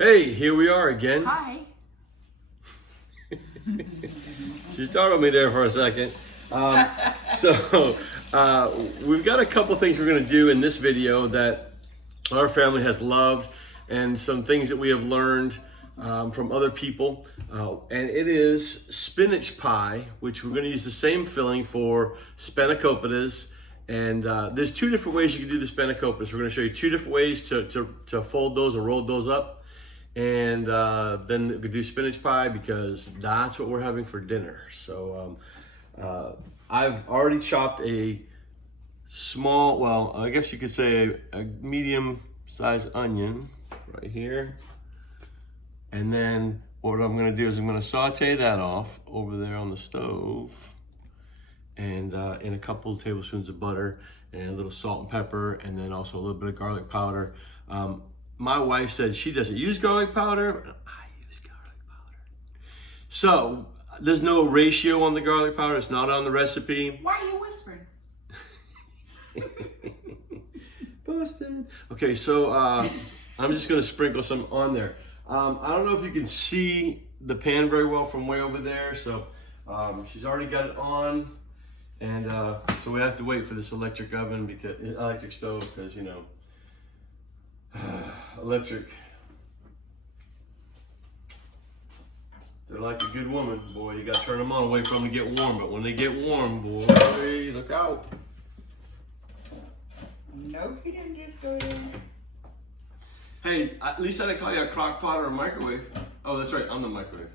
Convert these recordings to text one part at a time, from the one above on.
Hey, here we are again. Hi. She startled me there for a second. We've got a couple things we're going to do in this video that our family has loved and some things that we have learned from other people. And it is spinach pie, which we're going to use the same filling for Spanakopitas. And there's two different ways you can do the Spanakopitas. We're going to show you two different ways to fold those or roll those up. And then we could do spinach pie because that's what we're having for dinner. So I've already chopped a small, well, I guess you could say a medium sized onion right here. And then what I'm gonna do is I'm gonna saute that off over there on the stove, and in a couple of tablespoons of butter and a little salt and pepper, and then also a little bit of garlic powder. My wife said she doesn't use garlic powder, but I use garlic powder. So there's no ratio on the garlic powder. It's not on the recipe. Why are you whispering? Busted. Okay, so I'm just gonna sprinkle some on there. I don't know if you can see the pan very well from way over there. So she's already got it on, and so we have to wait for this electric stove because you know. Electric. They're like a good woman. Boy, you gotta turn them on away from them to get warm. But when they get warm, boy, look out. Nope, you didn't just go in. Hey, at least I didn't call you a crock pot or a microwave. Oh, that's right, I'm the microwave.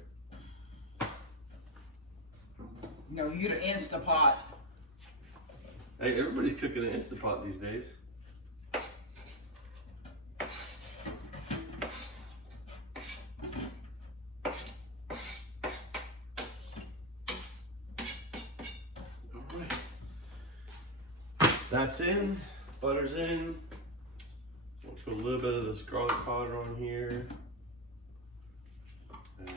No, you're the Instapot. Hey, everybody's cooking an Instapot these days. That's in, butter's in. We'll put a little bit of this garlic powder on here. And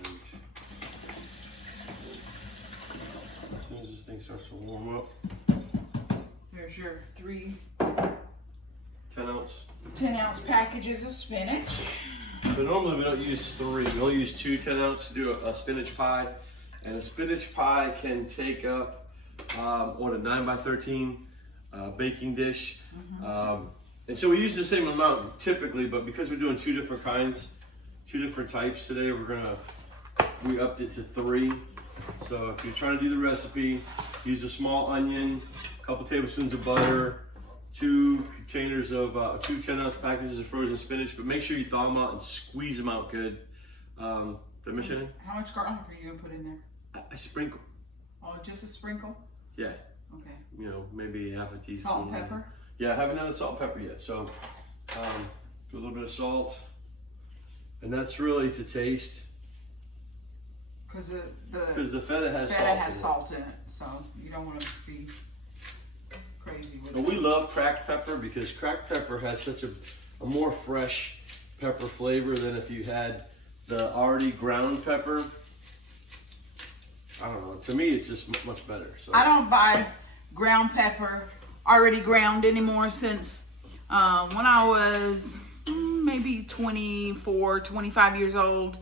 as soon as this thing starts to warm up. There's your 3 10 ounce packages of spinach. So normally we don't use 3, we only use 2 10 ounce to do a spinach pie. And a spinach pie can take up, a 9 by 13 baking dish. And so we use the same amount typically, but because we're doing 2 different kinds, 2 different types today, we upped it to 3. So if you're trying to do the recipe, use a small onion, a couple tablespoons of butter, 2 containers of 2 10 ounce packages of frozen spinach, but make sure you thaw them out and squeeze them out good. Did I miss anything? How much garlic are you gonna put in there? A sprinkle. Oh, just a sprinkle? Yeah. Okay. You know, maybe half a teaspoon. Salt and pepper? Yeah, I haven't done the salt and pepper yet. So do a little bit of salt. And that's really to taste. Because the feta has salt in it, so you don't want to be crazy with but it. we love cracked pepper because cracked pepper has such a more fresh pepper flavor than if you had the already ground pepper. I don't know. To me, it's just much better. So. I don't buy ground pepper already ground anymore since when I was maybe 24, 25 years old,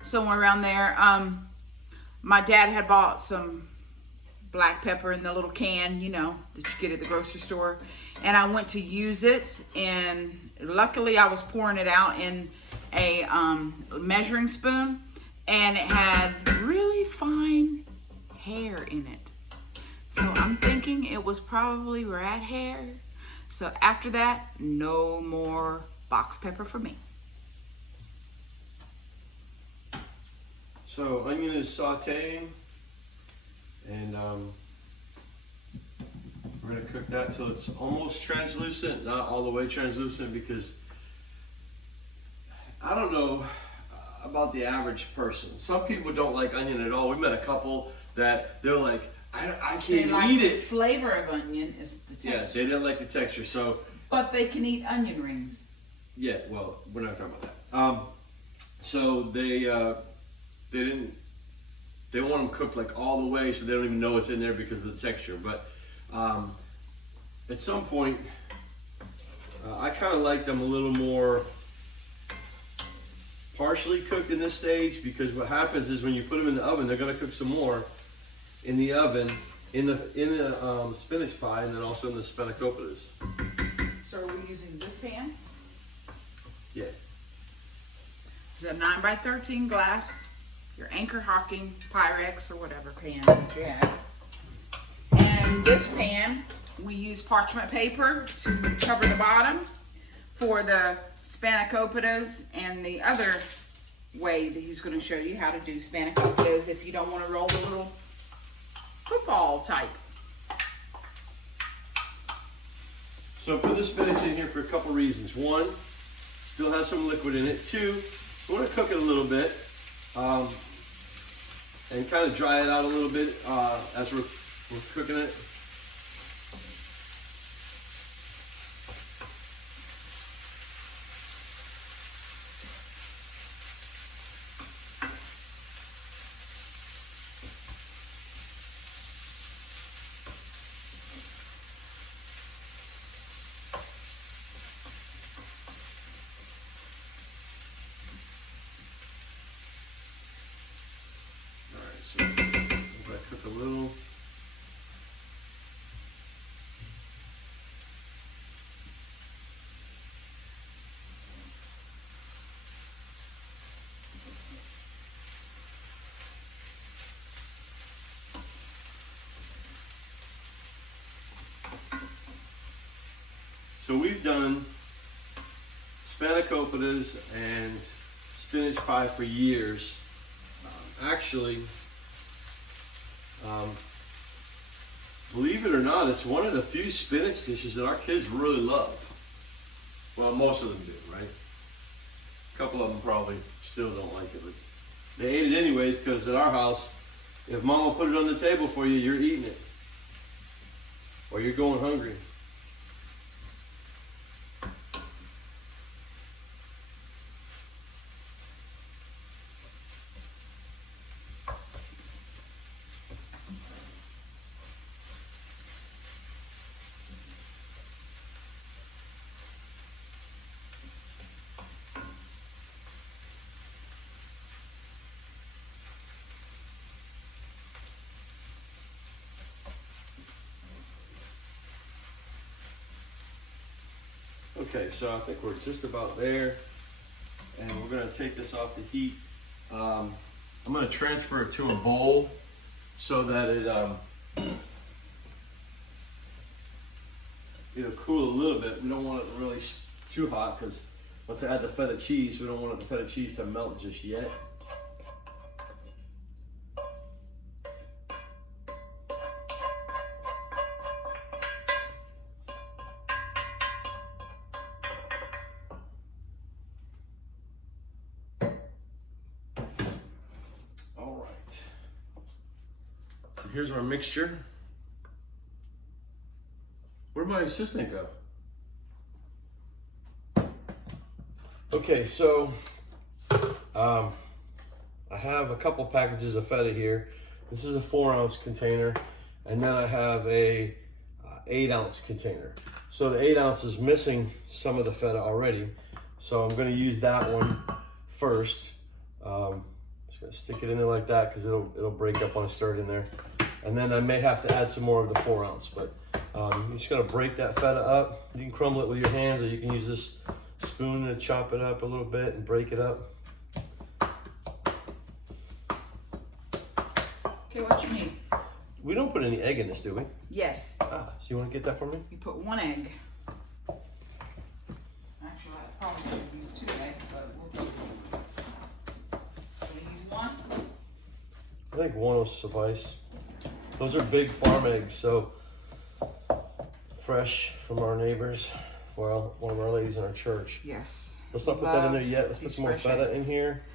somewhere around there. My dad had bought some black pepper in the little can, you know, that you get at the grocery store. And I went to use it, and luckily I was pouring it out in a measuring spoon, and it had really fine hair in it. So I'm thinking it was probably rat hair. So after that, no more box pepper for me. So onion is sauteing, and we're gonna cook that till it's almost translucent, not all the way translucent, because I don't know about the average person. Some people don't like onion at all. We met a couple that they're like, I can't eat it. The flavor of onion is the texture. Yes, they didn't like the texture. So, but they can eat onion rings. Yeah, well, we're not talking about that. So they didn't. They want them cooked like all the way, so they don't even know what's in there because of the texture. But at some point, I kind of like them a little more partially cooked in this stage because what happens is when you put them in the oven, they're going to cook some more in the oven in the spinach pie, and then also in the Spanakopitas. So are we using this pan? Yeah. It's a 9x13 glass, your Anchor Hocking, Pyrex, or whatever pan that you have. And this pan, we use parchment paper to cover the bottom for the Spanakopitas, and the other way that he's going to show you how to do Spanakopitas if you don't want to roll the little football type. So I put the spinach in here for a couple reasons. One, still has some liquid in it. Two, we want to cook it a little bit and kind of dry it out a little bit as we're cooking it. So I'm going to cook a little. So we've done Spanakopitas and spinach pie for years. Actually, believe it or not, it's one of the few spinach dishes that our kids really love. Well, most of them do, right? A couple of them probably still don't like it, but they ate it anyways because at our house, if Mama put it on the table for you, you're eating it. Or you're going hungry. Okay, so I think we're just about there, and we're going to take this off the heat. I'm going to transfer it to a bowl so that it'll cool a little bit. We don't want it really too hot because once I add the feta cheese, we don't want the feta cheese to melt just yet. Here's our mixture. Where'd my assistant go? Okay, so I have a couple packages of feta here. This is a 4-ounce container, and then I have a 8-ounce container. So the 8 ounce is missing some of the feta already, so I'm going to use that one first. Just gonna stick it in there like that because it'll break up when I stir it in there. And then I may have to add some more of the 4-ounce, but you're just gonna break that feta up. You can crumble it with your hands, or you can use this spoon to chop it up a little bit and break it up. Okay, what you need? We don't put any egg in this, do we? Yes. So you wanna get that for me? You put 1 egg. Actually, I probably should use 2 eggs, but we'll go. Use 1? I think 1 will suffice. Those are big farm eggs, so fresh from our neighbors. Well, one of our ladies in our church. Yes. Let's not put that in there yet. Let's put some more feta in here.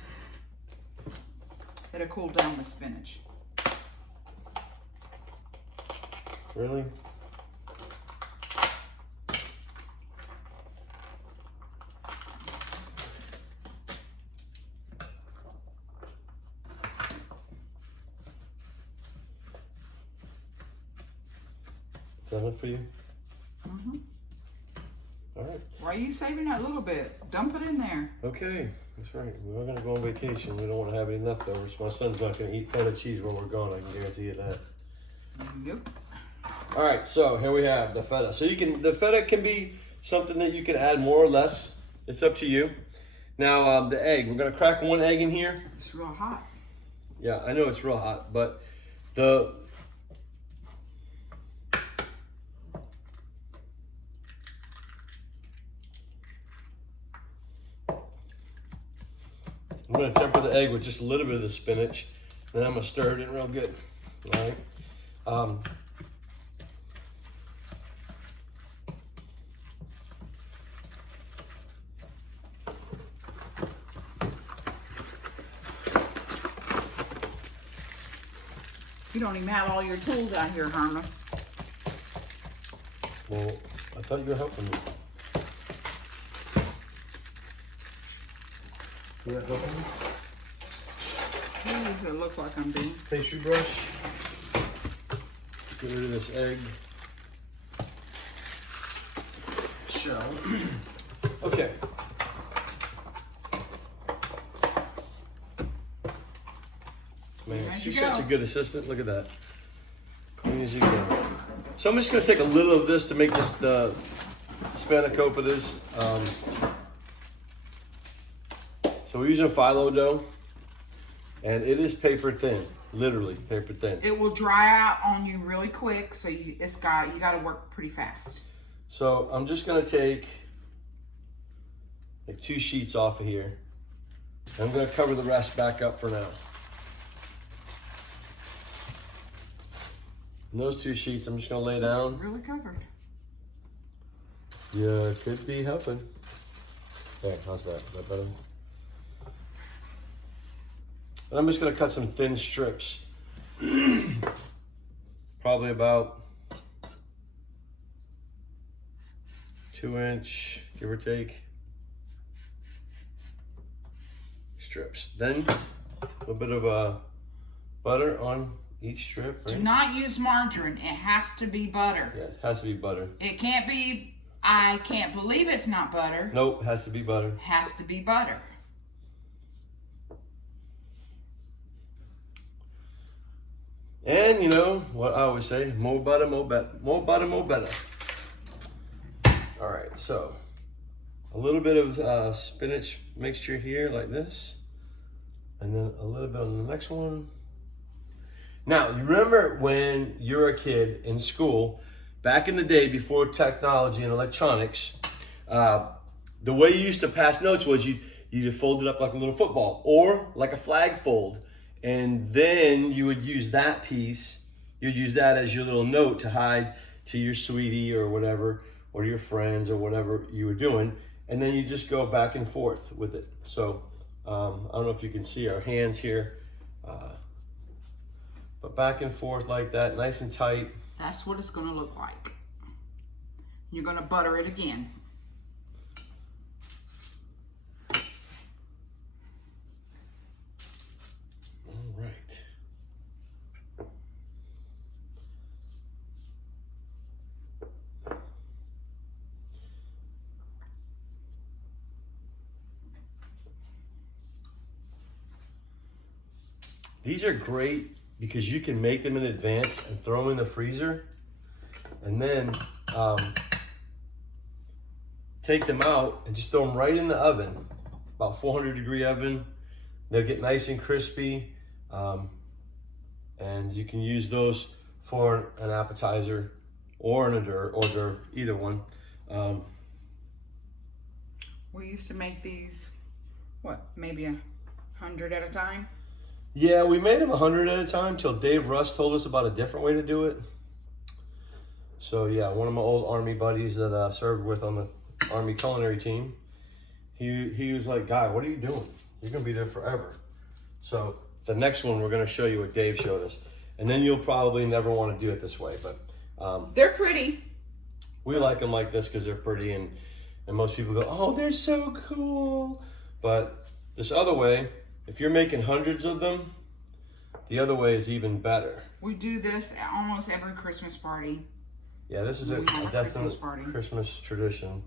It'll cool down the spinach. Really? Is that it for you? Mm-hmm. All right. Why are you saving that little bit? Dump it in there. Okay, that's right. We're gonna go on vacation. We don't want to have any leftovers. My son's not gonna eat feta cheese when we're gone. I can guarantee you that. Nope. All right, so here we have the feta. So the feta can be something that you can add more or less. It's up to you. Now the egg. We're gonna crack one egg in here. It's real hot. Yeah, I know it's real hot, but I'm gonna temper the egg with just a little bit of the spinach, and then I'm gonna stir it in real good. All right. You don't even have all your tools out here, Hermes. Well, I thought you were helping me. You not helping me? Who does it look like I'm doing? Pastry brush. Get rid of this egg shell. Okay. Man, she's such a good assistant. Look at that. Clean as you go. So I'm just going to take a little of this to make this the Spanakopitas. So we're using a phyllo dough, and it is paper thin, literally paper thin. It will dry out on you really quick, so you got to work pretty fast. So I'm just going to take like 2 sheets off of here. I'm going to cover the rest back up for now. And those 2 sheets, I'm just gonna lay down. It's really covered. Yeah, it could be helping. There, how's that? Is that better? And I'm just gonna cut some thin strips. Probably about 2-inch, give or take, strips. Then a little bit of butter on each strip, right? Do not use margarine. It has to be butter. Yeah, it has to be butter. It can't be, I can't believe it's not butter. Nope, it has to be butter. It has to be butter. And you know what I always say, more butter, more better. More butter, more better. All right, so a little bit of spinach mixture here like this. And then a little bit on the next one. Now, you remember when you were a kid in school, back in the day before technology and electronics, the way you used to pass notes was you'd fold it up like a little football or like a flag fold. And then you would use that piece, you'd use that as your little note to hide to your sweetie or whatever, or your friends or whatever you were doing. And then you just go back and forth with it. So I don't know if you can see our hands here. But back and forth like that, nice and tight. That's what it's going to look like. You're going to butter it again. All right. These are great because you can make them in advance and throw them in the freezer, and then take them out and just throw them right in the oven, about 400-degree oven. They'll get nice and crispy, and you can use those for an appetizer or an hors d'oeuvre, either one. We used to make these, what, maybe 100 at a time? Yeah, we made them 100 at a time till Dave Russ told us about a different way to do it. So yeah, one of my old Army buddies that I served with on the Army culinary team, he was like, "Guy, what are you doing? You're gonna be there forever." So the next one, we're gonna show you what Dave showed us. And then you'll probably never want to do it this way, but they're pretty. We like them like this because they're pretty, and most people go, "Oh, they're so cool." But this other way, if you're making hundreds of them, the other way is even better. We do this at almost every Christmas party. Yeah, this is a definite Christmas tradition.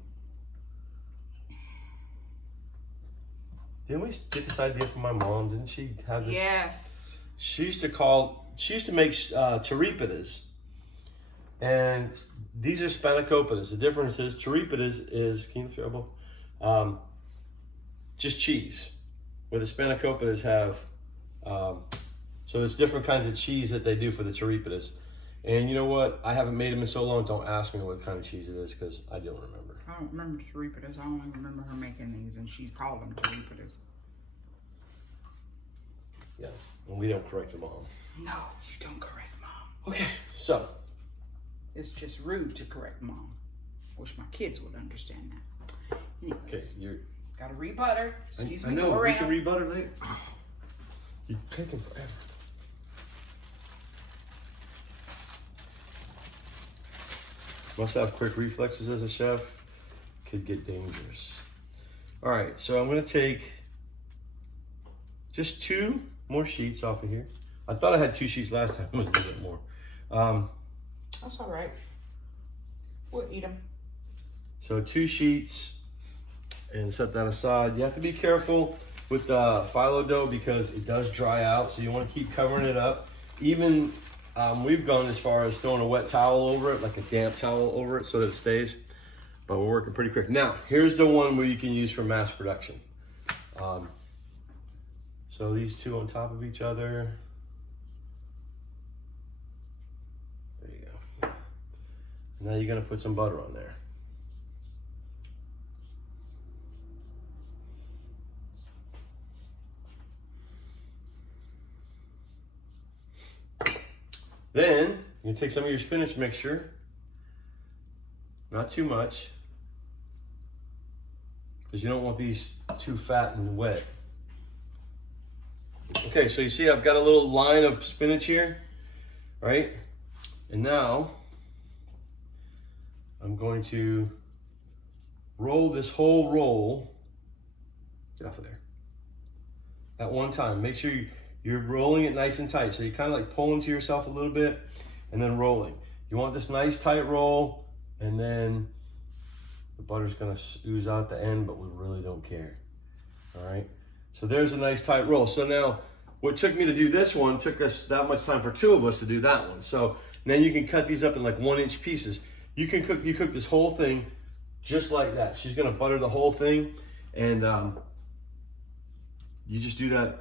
Didn't we get this idea from my mom? Didn't she have this? Yes. She used to make choripatas. And these are Spanakopitas. The difference is choripatas is, can you feel just cheese. Where the Spanakopitas have, so it's different kinds of cheese that they do for the choripatas. And you know what? I haven't made them in so long. Don't ask me what kind of cheese it is because I don't remember. I don't remember choripatas. I only remember her making these, and she called them choripatas. Yeah, and we don't correct your mom. No, you don't correct mom. Okay, so. It's just rude to correct mom. Wish my kids would understand that. Anyways, Okay, you're. Gotta rebutter. Excuse me. I know, go but we around. can rebutter later. You're taking forever. Must have quick reflexes as a chef. Could get dangerous. All right, so I'm gonna take just 2 more sheets off of here. I thought I had 2 sheets last time. It was a little bit more. That's all right. We'll eat them. So 2 sheets and set that aside. You have to be careful with phyllo dough because it does dry out. So you want to keep covering it up. Even we've gone as far as throwing a wet towel over it, like a damp towel over it so that it stays. But we're working pretty quick. Now, here's the one where you can use for mass production. So these 2 on top of each other. There you go. Now you're gonna put some butter on there. Then you can take some of your spinach mixture, not too much, because you don't want these too fat and wet. Okay, so you see I've got a little line of spinach here, right? And now I'm going to roll this whole roll, get off of there, at one time. Make sure you're rolling it nice and tight. So you're kind of like pulling to yourself a little bit and then rolling. You want this nice tight roll, and then the butter's gonna ooze out at the end, but we really don't care. All right, so there's a nice tight roll. So now what took me to do this one took us that much time for 2 of us to do that one. So then you can cut these up in like 1-inch pieces. You cook this whole thing just like that. She's gonna butter the whole thing, and you just do that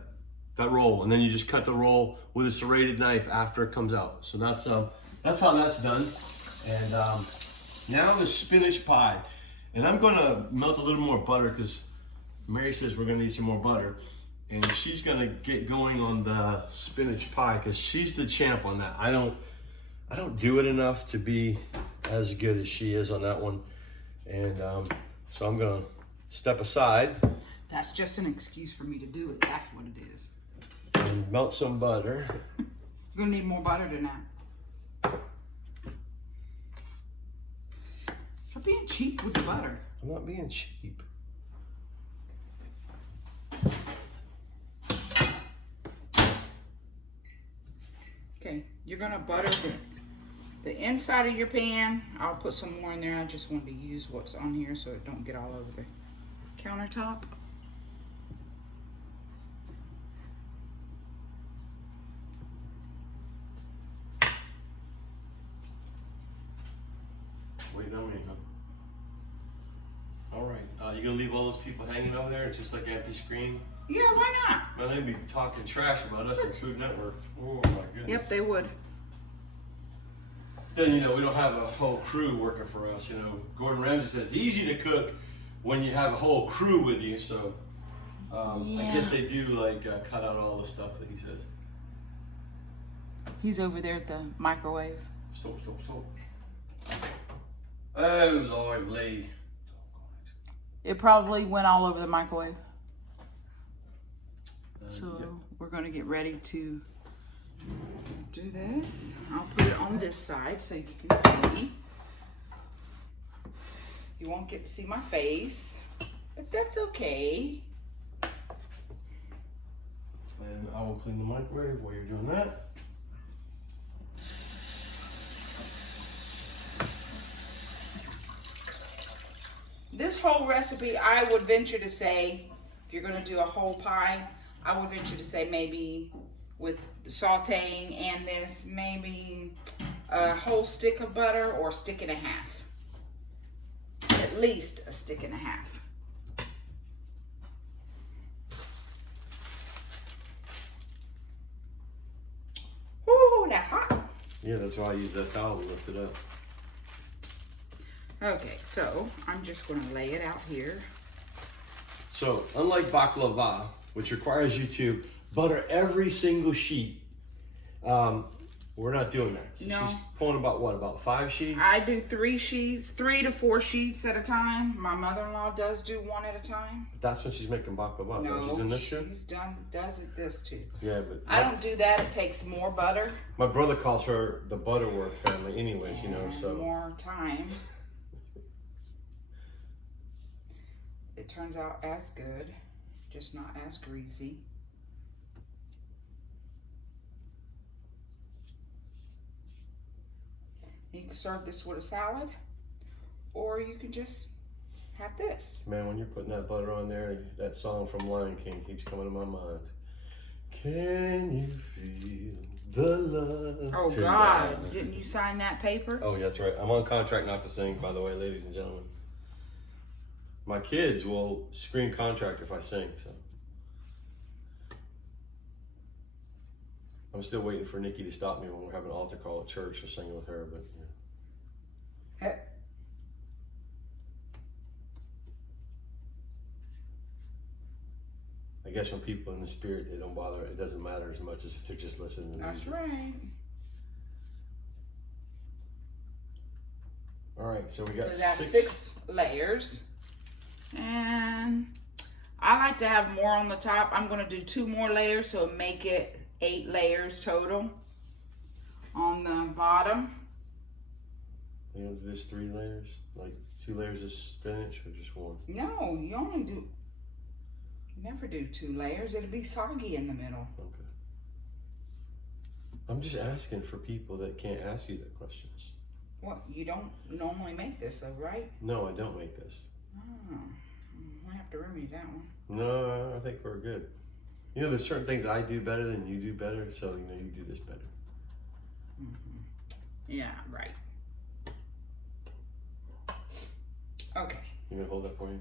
roll, and then you just cut the roll with a serrated knife after it comes out. So that's how that's done. And now the spinach pie, and I'm gonna melt a little more butter because Mary says we're gonna need some more butter, and she's gonna get going on the spinach pie because she's the champ on that. I don't do it enough to be as good as she is on that one, and so I'm gonna step aside. That's just an excuse for me to do it. That's what it is. And melt some butter. You're gonna need more butter than that. Stop being cheap with the butter. I'm not being cheap. Okay, you're gonna butter the inside of your pan. I'll put some more in there. I just wanted to use what's on here so it don't get all over the countertop. Waiting on me, huh? All right, you gonna leave all those people hanging over there? It's just like empty screen. Yeah, why not? Man, they'd be talking trash about us at Food Network. Oh my goodness. Yep, they would. Then, you know, we don't have a whole crew working for us. You know, Gordon Ramsay said it's easy to cook when you have a whole crew with you. So I guess they do like cut out all the stuff that he says. He's over there at the microwave. Stop. Oh, Lord Lee. It probably went all over the microwave. So we're gonna get ready to do this. I'll put it on this side so you can see. You won't get to see my face, but that's okay. And I will clean the microwave while you're doing that. This whole recipe, I would venture to say, If you're gonna do a whole pie, I would venture to say maybe with the sauteing and this, maybe a whole stick of butter or a stick and a half. At least a stick and a half. Ooh, that's hot. Yeah, that's why I use that towel to lift it up. Okay, so I'm just gonna lay it out here. So, unlike baklava, which requires you to butter every single sheet, we're not doing that. So No. she's pulling about 5 sheets? I do 3 sheets, 3 to 4 sheets at a time. My mother-in-law does do 1 at a time. That's when she's making baklava. So she's doing this too? She's does it this too. Yeah, but I don't do that. It takes more butter. my brother calls her the Butterworth family anyways, you know, and so. more time. It turns out as good, just not as greasy. You can serve this with a salad, or you can just have this. Man, when you're putting that butter on there, that song from Lion King keeps coming to my mind. Can you feel the love? Oh tonight? God, didn't you sign that paper? Oh, that's right. I'm on contract not to sing, by the way, ladies and gentlemen. My kids will scream contract if I sing, so. I'm still waiting for Nikki to stop me when we're having an altar call at church. We're singing with her, but yeah. Hey. I guess when people in the spirit, they don't bother. It doesn't matter as much as if they're just listening to That's music. right. All right, so we got So that's 6. 6 layers. And I like to have more on the top. I'm gonna do 2 more layers, so make it 8 layers total on the bottom. You know, just 3 layers, like 2 layers of spinach or just 1? No, you only do, you never do 2 layers. It'll be soggy in the middle. Okay. I'm just asking for people that can't ask you that questions. What, you don't normally make this though, right? No, I don't make this. Oh, I have to remedy that one. No, I think we're good. You know, there's certain things I do better than you do better, so you know you do this better. Yeah, right. Okay. You gonna hold that for you?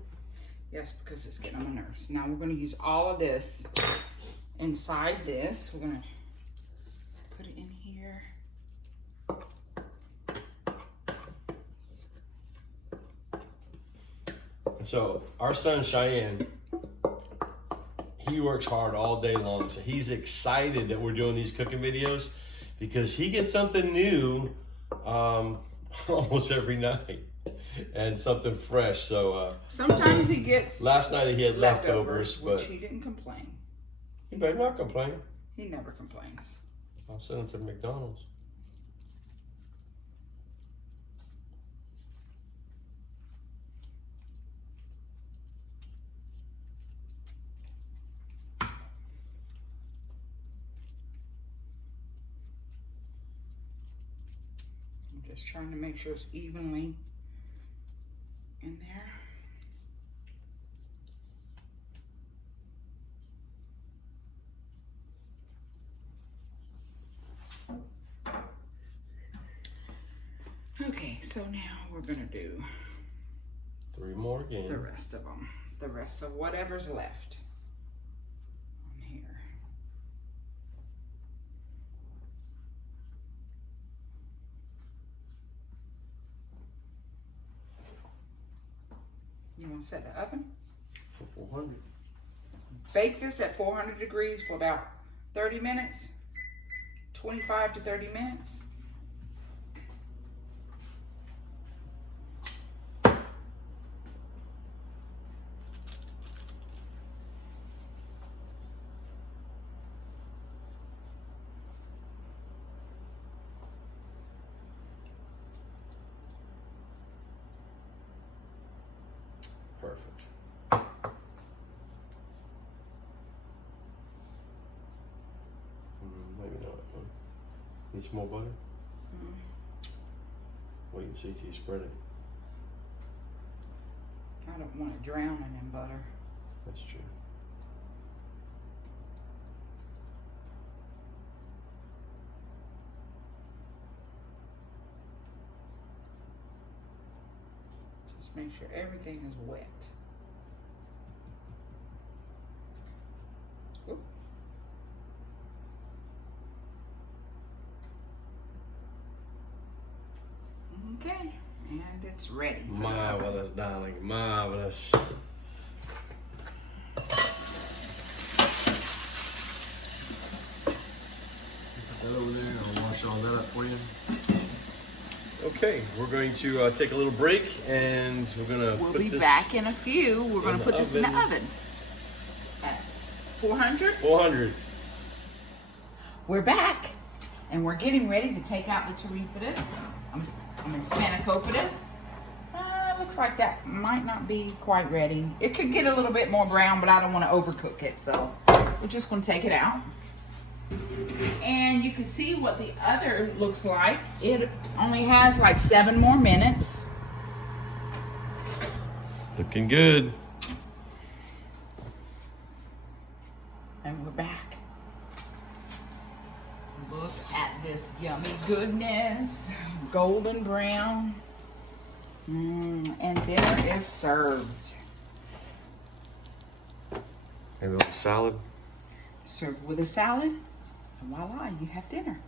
Yes, because it's getting on my nerves. Now we're gonna use all of this inside this. We're gonna put it in here. So our son Cheyenne, he works hard all day long, so he's excited that we're doing these cooking videos because he gets something new almost every night and something fresh. So Sometimes he gets last night he had leftovers, but which he didn't complain. he better not complain. He never complains. I'll send him to McDonald's. I'm just trying to make sure it's evenly in there. Okay, so now we're gonna do 3 more again. the rest of them. The rest of whatever's left on here. You want to set the oven? For 400. Bake this at 400 degrees for about 30 minutes, 25 to 30 minutes. Perfect. Maybe not. Need some more butter? Wait and see till you spread it. I don't want it drowning in butter. That's true. Make sure everything is wet. Oop. Okay, and it's ready. Marvelous, darling, marvelous. Put that over there. I'll wash all that up for you. Okay, we're going to take a little break, and we're gonna. We'll be back in a few. We're gonna put this in the oven at 400. 400. We're back, and we're getting ready to take out the Pteropodus. I'm in Spanakopitas. Looks like that might not be quite ready. It could get a little bit more brown, but I don't want to overcook it, so we're just going to take it out. And you can see what the other looks like. It only has like 7 more minutes. Looking good. And we're back. Look at this yummy goodness. Golden brown. And dinner is served. Maybe a little salad. Served with a salad. And voila, you have dinner.